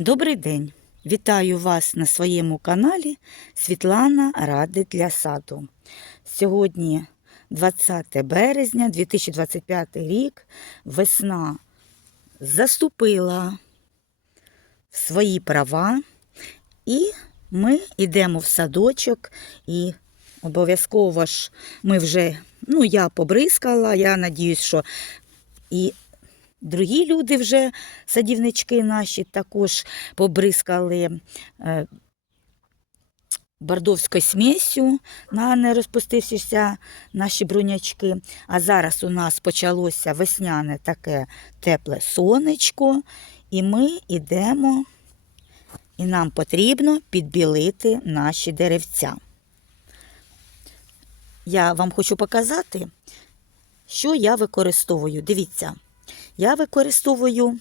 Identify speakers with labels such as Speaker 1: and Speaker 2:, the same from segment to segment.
Speaker 1: Добрий день! Вітаю вас на своєму каналі Світлана Ради для саду. Сьогодні 20 березня 2025 рік. Весна заступила в свої права, і ми йдемо в садочок і обов'язково ж ми вже, ну я побризкала, я надіюсь, що і Другі люди вже, садівнички наші, також побризкали е, бордовською смісю на не розпустившися наші брунячки. А зараз у нас почалося весняне таке тепле сонечко, і ми йдемо, і нам потрібно підбілити наші деревця. Я вам хочу показати, що я використовую. Дивіться. Я використовую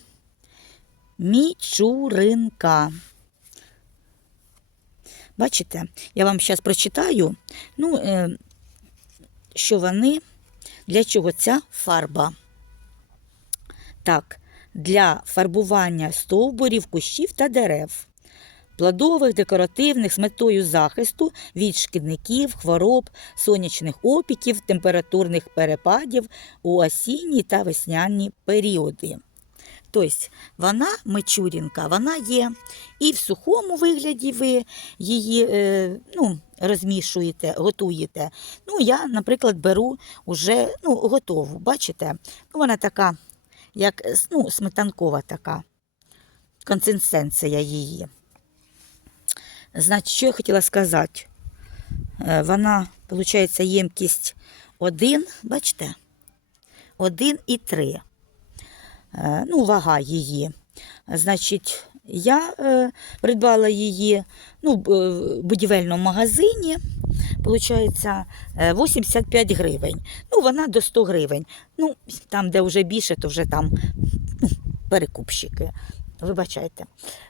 Speaker 1: мічуринка. Бачите, я вам зараз прочитаю, ну, е, що вони, для чого ця фарба. Так, для фарбування стовбурів, кущів та дерев, плодових, декоративних з метою захисту від шкідників, хвороб, сонячних опіків, температурних перепадів у осінні та весняні періоди. Тобто вона мечурінка, вона є і в сухому вигляді ви її е, ну, розмішуєте, готуєте. Ну, я, наприклад, беру уже ну, готову. Бачите? Ну, Вона така, як ну, сметанкова така консистенція її. Значить, що я хотіла сказати? Е, Вона, виходить, ємкість 1, бачите? 1 і 3. Е, Ну, вага її. Значить, я е, придбала її ну, в будівельному магазині. Получається 85 гривень. Ну, вона до 100 гривень. Ну, там, де вже більше, то вже там ну, перекупщики. Вибачайте.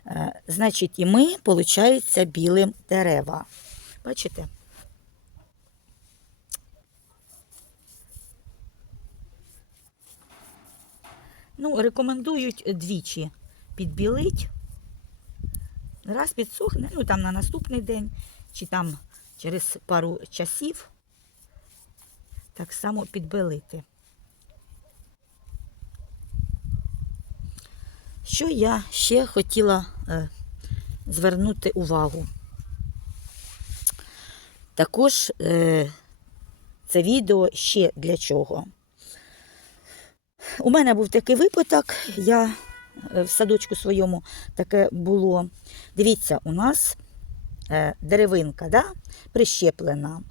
Speaker 1: Е, Значить, і ми, виходить, білим дерева. Бачите? Ну, рекомендують двічі підбілить. Раз підсохне, ну там на наступний день, чи там через пару часів так само підбелити. Що я ще хотіла е, звернути увагу? Також е, це відео ще для чого. У мене був такий випадок, я е, в садочку своєму таке було. Dивіться, у нас е, деревинка да? прищеплена.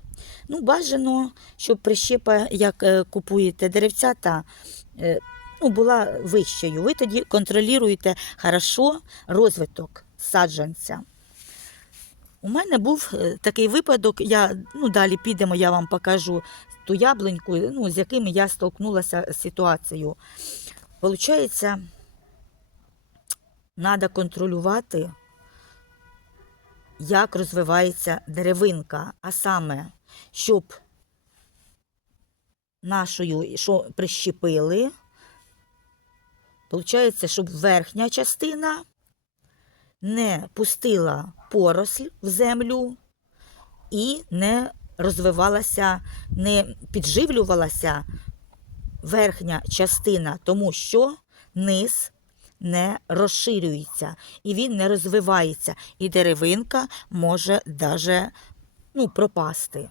Speaker 1: Ну, бажано, щоб прищепа, як е, купуєте деревцята, е, ну, була вищою. Ви тоді контролюєте хорошо розвиток саджанця. У мене був е, такий випадок, я, ну, далі підемо, я вам покажу ту яблуньку, ну, з якими я столкнулася з ситуацією. Получається, треба контролювати, як розвивається деревинка, а саме, щоб нашою, що прищепили, Получається, щоб верхня частина не пустила поросль в землю і не розвивалася, не підживлювалася верхня частина, тому що низ не розширюється і він не розвивається, і деревинка може даже, ну, пропасти.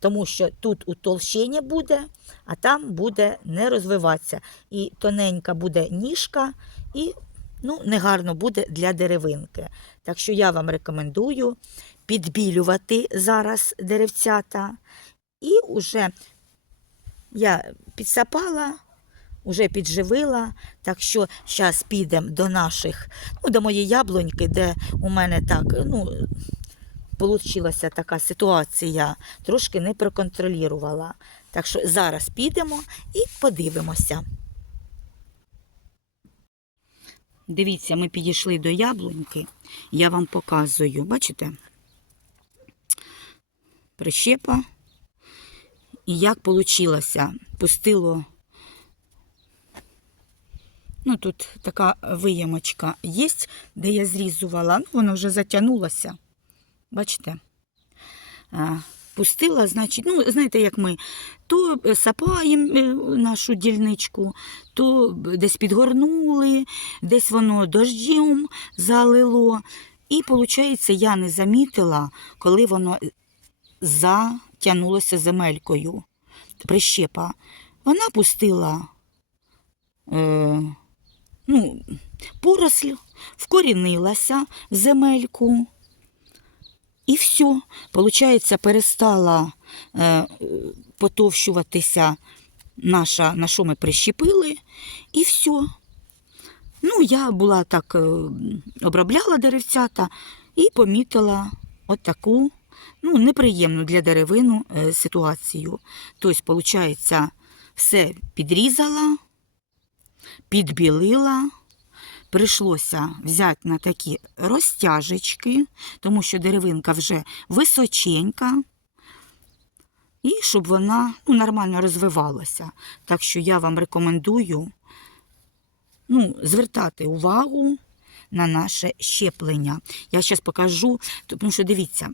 Speaker 1: Тому що тут утолщення буде, а там буде не розвиватися. І тоненька буде ніжка, і ну, негарно буде для деревинки. Так що я вам рекомендую підбілювати зараз деревцята. І вже я підсапала, вже підживила. Так що зараз підемо до наших, ну, до моєї яблуньки, де у мене так, ну, Получилася така ситуація, трошки не проконтролювала. Так що зараз підемо і подивимося. Дивіться, ми підійшли до яблуньки. Я вам показую, бачите? Прищепа. І як вийшло? Пустило Ну, тут така виємочка є, де я зрізувала. Ну, воно вже затягнулося. Бачите? Пустила, значить, ну, знаєте, як ми то е, сапаємо е, нашу дільничку, то десь підгорнули, десь воно дождем залило. І, виходить, я не замітила, коли воно затягнулося земелькою. Прищепа. Вона пустила е, ну, поросль, вкорінилася в земельку. І все, получається, перестала е, потовщуватися наша, на що ми прищепили, і все. Ну, я була так, е, обробляла деревцята і помітила от таку, ну, неприємну для деревину е, ситуацію. Тобто, виходить, все підрізала, підбілила. Прийшлося взяти на такі розтяжечки, тому що деревинка вже височенька, і щоб вона ну, нормально розвивалася. Так що я вам рекомендую ну, звертати увагу на наше щеплення. Я зараз покажу, тому що дивіться,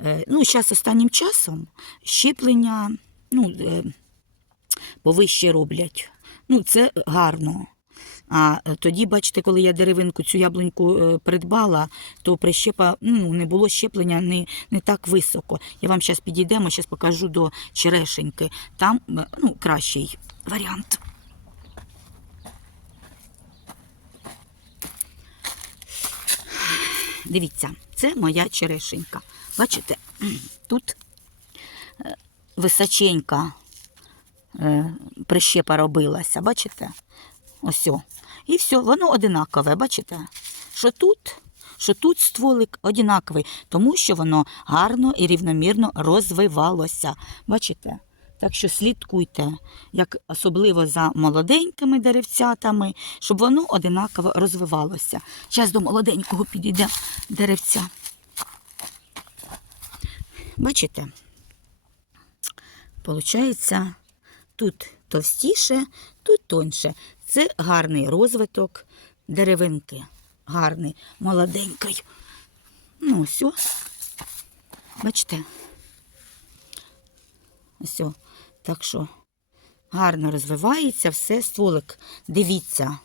Speaker 1: е, ну, зараз останнім часом щеплення ну, е, повище роблять. Ну, це гарно. А е, тоді, бачите, коли я деревинку цю яблуньку е, придбала, то прищепа ну, не було щеплення не, не так високо. Я вам зараз підійдемо, зараз покажу до черешеньки. Там е, ну, кращий варіант. Дивіться, це моя черешенька. Бачите, тут височенька прищепа робилася, бачите? Ось. І все, воно одинакове, бачите? Що тут, що тут стволик одинаковий, тому що воно гарно і рівномірно розвивалося. Бачите? Так що слідкуйте, як особливо за молоденькими деревцятами, щоб воно одинаково розвивалося. Зараз до молоденького підійде деревця. Бачите? Получається, тут товстіше, тут тоньше. Це гарний розвиток деревинки. Гарний, молоденький. Ну, ось. Бачите? Ось. Так що гарно розвивається все, стволик. Дивіться.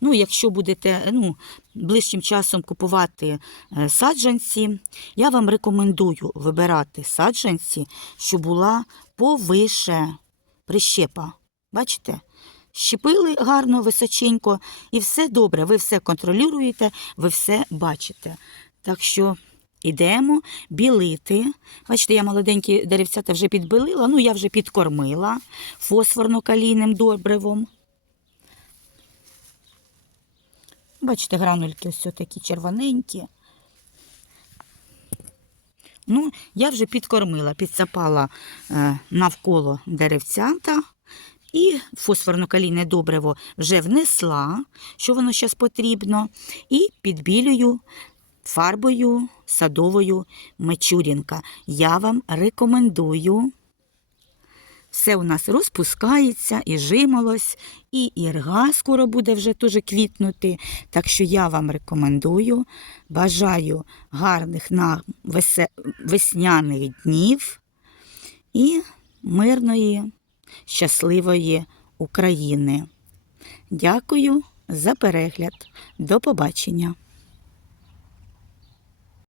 Speaker 1: Ну, якщо будете ну, ближчим часом купувати е, саджанці, я вам рекомендую вибирати саджанці, що була повише прищепа. Бачите? Щепили гарно, височенько, і все добре. Ви все контролюєте, ви все бачите. Так що йдемо білити. Бачите, я молоденькі деревцята вже підбилила, ну я вже підкормила фосфорно-калійним добривом. Бачите, гранульки ось такі червоненькі. Ну, я вже підкормила, підсапала е, навколо деревцята. І фосфорно-калійне добриво вже внесла, що воно зараз потрібно, і підбілюю фарбою садовою Мечурінка. Я вам рекомендую. Все у нас розпускається і жимолось, і ірга скоро буде вже теж квітнути. Так що я вам рекомендую. Бажаю гарних нам весняних днів і мирної, щасливої України. Дякую за перегляд. До побачення!